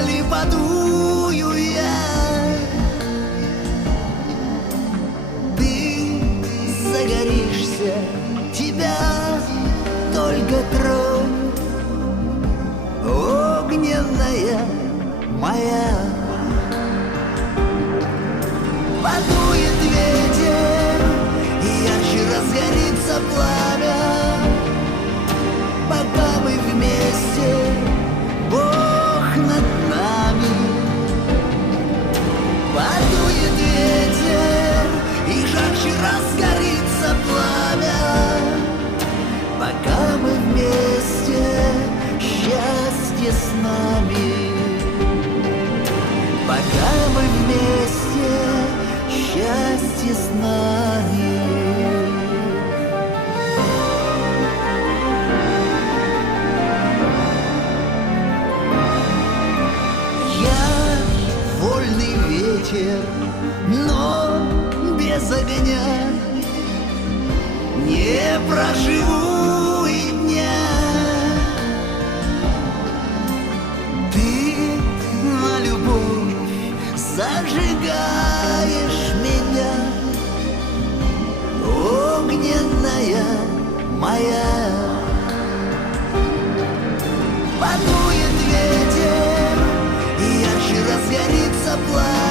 если подую я, ты загоришься, тебя только тронь, огненная моя. Подует ветер, и ярче разгорится пламя, пока мы вместе, Бог над нами. Подует ветер, и жарче разгорится пламя, пока мы вместе, счастье с нами. Пока мы вместе, счастье с нами. Я вольный ветер, но без огня не проживу и дня. Ты на любовь зажигаешь меня, огненная моя. Подует ветер, и ярче разгорится пламя,